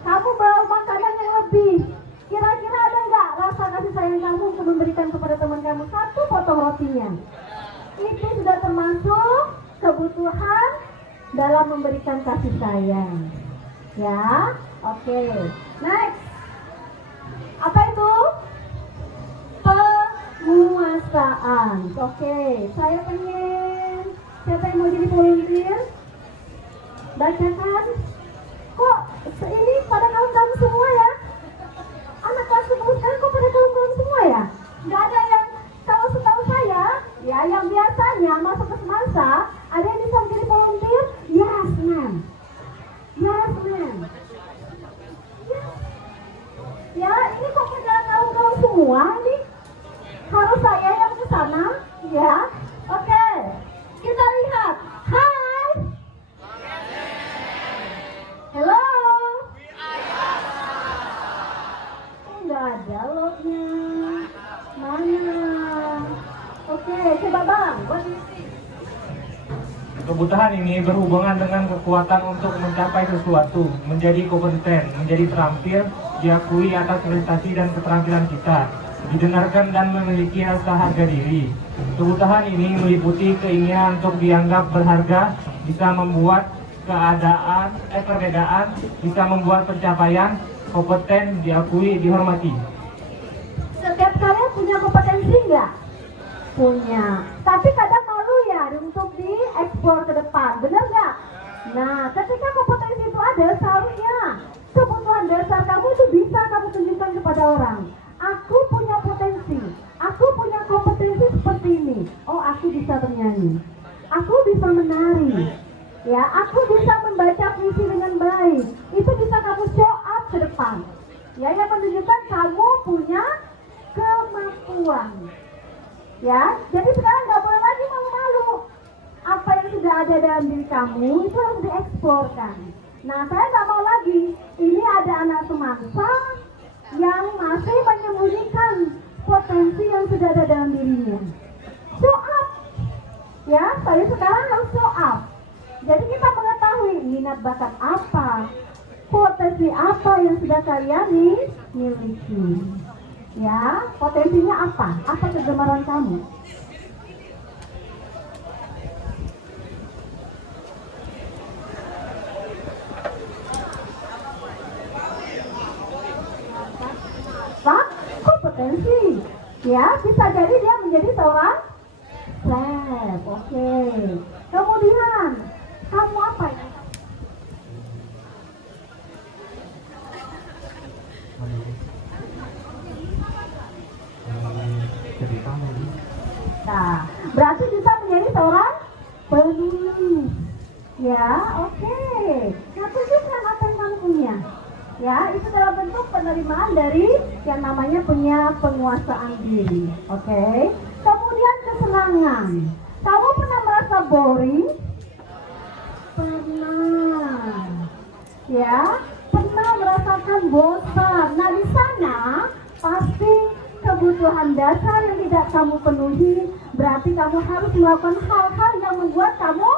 kamu bawa makanan yang lebih. Kira-kira ada nggak rasa kasih sayang kamu untuk memberikan kepada teman kamu 1 potong rotinya? Itu sudah termasuk kebutuhan dalam memberikan kasih sayang. Ya, oke. Next, apa itu? Penguasaan. Oke, saya pengen. Siapa yang mau jadi volunteer? Bacakan. Kok ini pada kawan-kawan semua ya? Anak kelas 10 sekarang kok pada kawan-kawan semua ya? Nggak ada yang, kalau setahu saya, ya yang biasanya masuk ke semasa, ada yang bisa menjadi volunteer? Yes, ma'am. Yes, ma'am. Ya, ini kok pada kawan-kawan semua ini? Harus saya yang ke sana? Ya, oke. Kita lihat. Hai. Hello. coba bang. Kebutuhan ini berhubungan dengan kekuatan untuk mencapai sesuatu, menjadi kompeten, menjadi terampil, diakui atas prestasi dan keterampilan kita, didengarkan dan memiliki rasa harga diri. Kebutuhan ini meliputi keinginan untuk dianggap berharga, bisa membuat perbedaan, bisa membuat pencapaian, kompeten, diakui, dihormati. Setiap kalian punya kompetensi nggak? Punya. Tapi kadang malu ya untuk diekspor ke depan, bener nggak? Nah, ketika kompetensi itu ada, seharusnya kebutuhan dasar kamu itu bisa kamu tunjukkan kepada orang. Aku punya potensi, aku punya kompetensi seperti ini. Oh, aku bisa bernyanyi, aku bisa menari, ya, aku bisa membaca puisi dengan baik. Itu bisa kamu show up ke depan. Ya, yang menunjukkan kamu punya kemampuan. Ya, jadi sekarang nggak boleh lagi malu-malu. Apa yang sudah ada dalam diri kamu itu harus dieksporkan. Nah, saya nggak mau lagi. Ini ada anak semangsa yang masih menyembunyikan potensi yang sudah ada dalam dirinya. Show up. Ya, saya sekarang harus show up. Jadi kita mengetahui minat bakat apa, potensi apa yang sudah kalian miliki. Ya, potensinya apa? Apa kegemaran kamu? Apa? Kompetensi. Ya, bisa jadi dia menjadi seorang chef. Oke. Kemudian, kamu apa ya? Nah, berarti bisa menjadi seorang penulis. Ya, oke. Nah, tunjukkan apa yang kamu punya. Ya, itu dalam bentuk penerimaan dari yang namanya punya penguasaan diri. Oke. Kemudian kesenangan. Kamu pernah merasa boring? Pernah. Ya, pernah merasakan bosan. Nah, di sana pasti kebutuhan dasar yang tidak kamu penuhi, berarti kamu harus melakukan hal-hal yang membuat kamu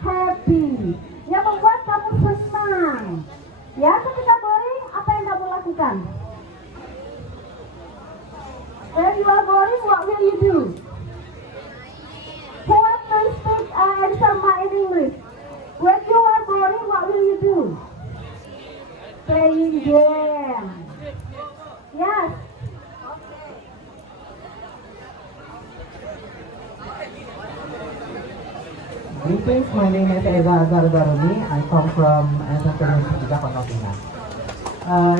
happy, yang membuat kamu senang. Ya, ketika boring, apa yang kamu lakukan? When you are boring, what will you do? Who wants to speak answer my in English? When you are boring, what will you do? Playing game. Yes. Greetings, my name is Eza Azarbaruni. I come from Entrepreneur Tiga Kota Pinang.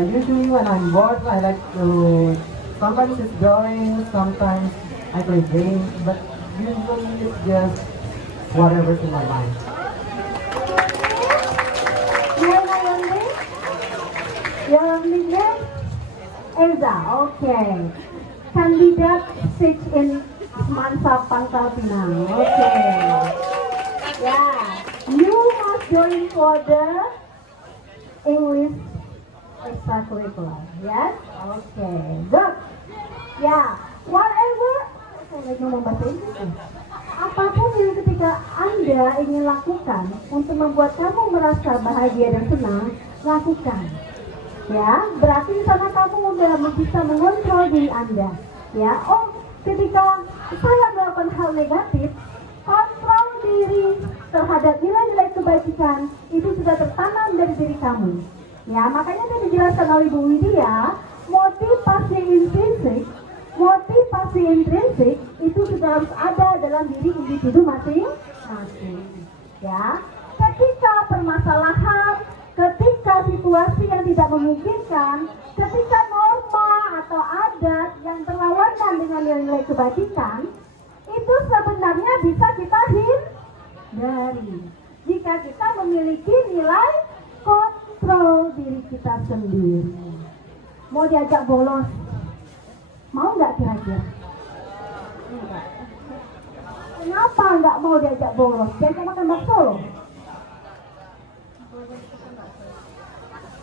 Usually when I'm bored, I like to sometimes it's drawing, sometimes I play games, but usually it's just whatever's in my mind. Your nickname? Eza, okay. Kandidat stage in Semansa Pangkal Pinang. Okay. Yeah, you must join for the English extracurricular. Yes? Okay, good. Yeah, whatever. Saya lagi ngomong bahasa Inggris. Apapun yang ketika Anda ingin lakukan untuk membuat kamu merasa bahagia dan senang, lakukan. Ya, berarti di sana kamu udah bisa mengontrol diri Anda. Ya, oh, ketika saya melakukan hal negatif, kontrol diri terhadap nilai-nilai kebajikan itu sudah tertanam dari diri kamu. Ya, makanya tadi dijelaskan oleh Bu Widya, motivasi intrinsik itu sudah harus ada dalam diri individu masing-masing. Ya, ketika permasalahan, ketika situasi yang tidak memungkinkan, ketika norma atau adat yang berlawanan dengan nilai-nilai kebajikan, itu sebenarnya bisa kita hindari jika kita memiliki nilai kontrol diri kita sendiri. Mau diajak bolos, mau nggak kira-kira? Enggak. Kenapa nggak mau diajak bolos? Diajak makan bakso loh.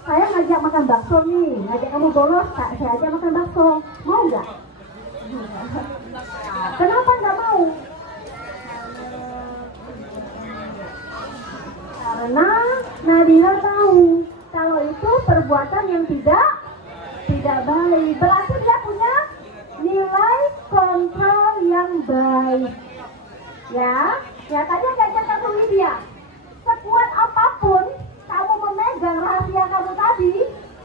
Saya ngajak makan bakso nih, ngajak kamu bolos, saya aja makan bakso, mau nggak? Kenapa nggak mau? Ya, tadi diajar kamu Lydia. Sekuat apapun kamu memegang rahasia kamu tadi,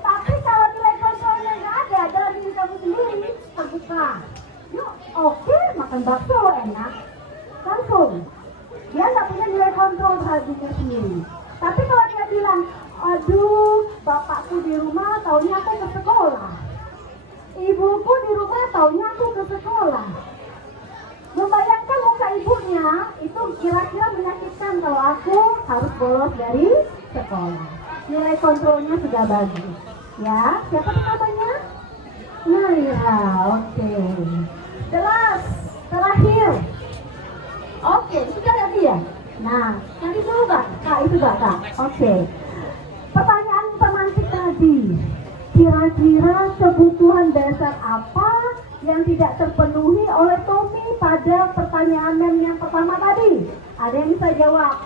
tapi kalau nilai kontrolnya nggak ada dalam diri kamu sendiri, terbuka. Yuk, oke, makan bakso enak. Langsung. Dia nggak punya nilai kontrol terhadap dirinya sendiri. Tapi kalau dia bilang, aduh, bapakku di rumah taunya aku ke sekolah. Ibuku di rumah taunya aku ke sekolah. Membayangkan muka ibunya itu kira-kira menyakitkan kalau aku harus bolos dari sekolah. Nilai kontrolnya sudah bagus. Ya, siapa namanya? Naira, oke. Jelas, terakhir. Oke, sudah lagi ya? Nah, nanti dulu Kak, itu Kak. Oke. Pertanyaan pemantik tadi. Kira-kira kebutuhan dasar apa yang tidak terpenuhi oleh Tommy pada pertanyaan mem yang pertama tadi? Ada yang bisa jawab?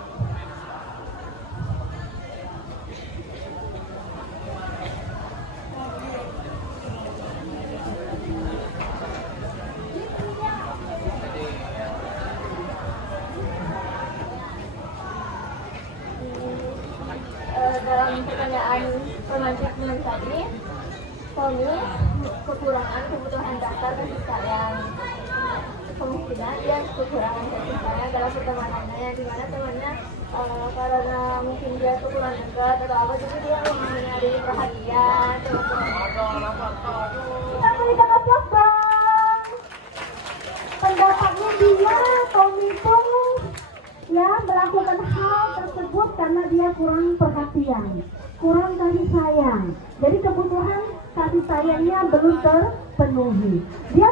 Dalam pertanyaan pemantik tadi, Tommy kekurangan kebutuhan dasar kasih sayang. Kemungkinan dia kekurangan kasih sayang dalam pertemanannya, di mana temannya karena mungkin dia kurang dekat atau apa, jadi dia mencari perhatian. Kita berikan aplaus dong. Pendapatnya dia, Tommy itu ya melakukan hal tersebut karena dia kurang perhatian, kurang kasih sayang. Jadi kebutuhan kasih sayangnya belum terpenuhi. Dia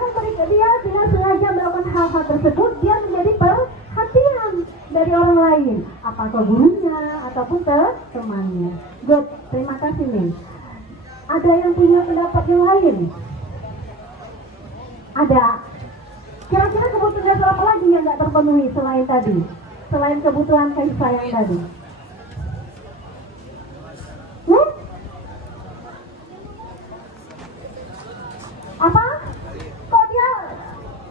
dengan sengaja melakukan hal-hal tersebut, dia menjadi perhatian dari orang lain, apakah gurunya ataupun temannya. Good, terima kasih nih. Ada yang punya pendapat yang lain? Ada. Kira-kira kebutuhan dasar apa lagi yang nggak terpenuhi selain tadi? Selain kebutuhan kasih sayang tadi? Apa? Kok dia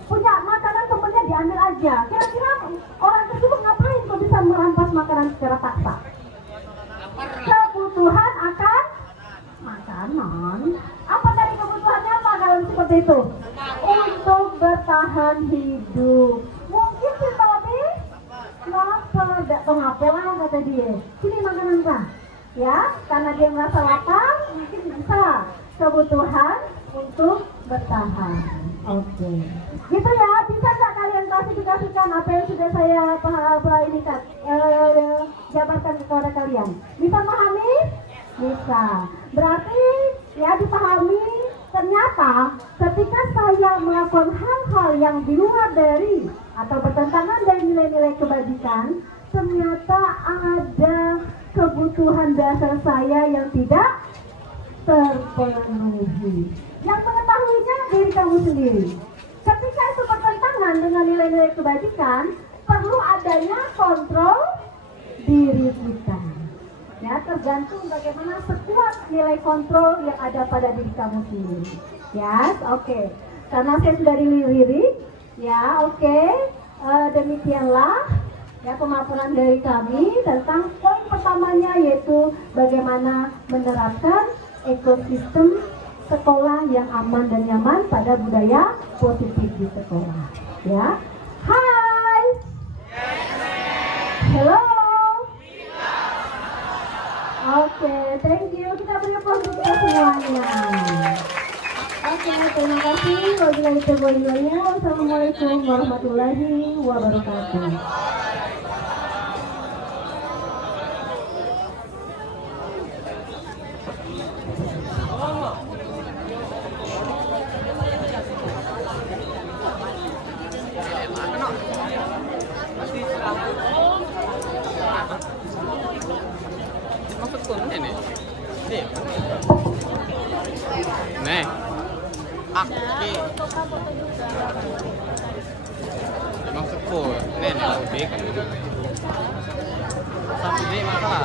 punya makanan temennya diambil aja? Kira-kira orang tersebut ngapain kok bisa merampas makanan secara paksa? Kebutuhan akan makanan. Apa dari kebutuhannya apa kalau seperti itu? Untuk bertahan hidup. Mungkin si Tommy lapar, gak tahu ngapain lah kata dia. Sini makanan kah? Ya, karena dia merasa lapar, mungkin bisa kebutuhan untuk bertahan. Oke. Gitu ya, bisa nggak kalian klasifikasikan apa yang sudah saya jabarkan kepada kalian? Bisa memahami? Bisa. Berarti ya dipahami, ternyata ketika saya melakukan hal-hal yang di luar dari atau bertentangan dari nilai-nilai kebajikan, ternyata ada kebutuhan dasar saya yang tidak terpenuhi. Yang mengetahuinya diri kamu sendiri. Ketika itu bertentangan dengan nilai-nilai kebajikan, perlu adanya kontrol diri kita. Ya, tergantung bagaimana sekuat nilai kontrol yang ada pada diri kamu sendiri. Ya, oke. Karena saya sudah dilirik, ya, oke. Demikianlah ya pemaparan dari kami tentang poin pertamanya, yaitu bagaimana menerapkan ekosistem sekolah yang aman dan nyaman pada budaya positif di sekolah. Ya, hai, hello, oke, thank you. Kita beri aplaus untuk kita semuanya. Oke, terima kasih. Wassalamualaikum warahmatullahi wabarakatuh. Nih, aki. Maksudku, nih lebih kan. Satu ini masalah.